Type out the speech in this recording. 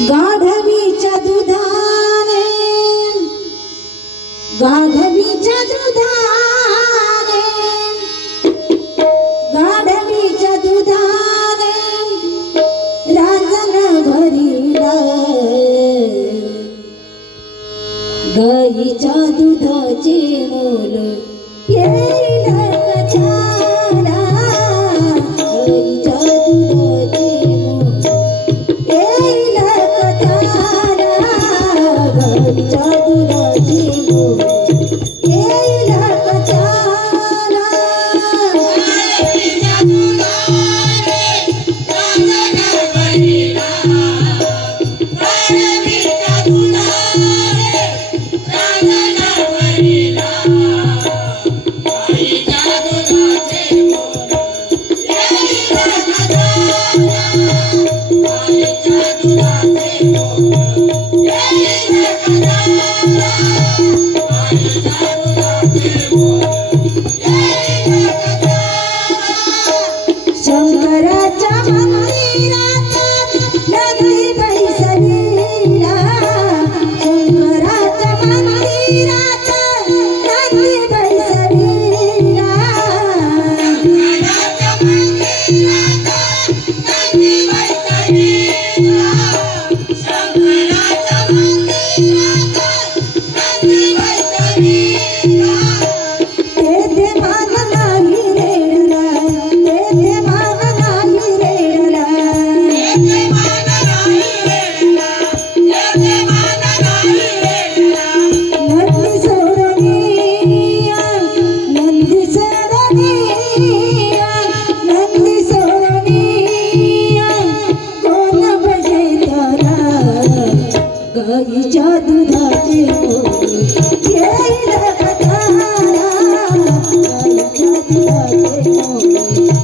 गाढवीच्या दुधाने गाढवीच्या दुधाने गाढवीच्या दुधाने राजन भरिला. गाईच्या दुधाची मोल आईच्या दुधाची घेईल आईच्या दुधाचे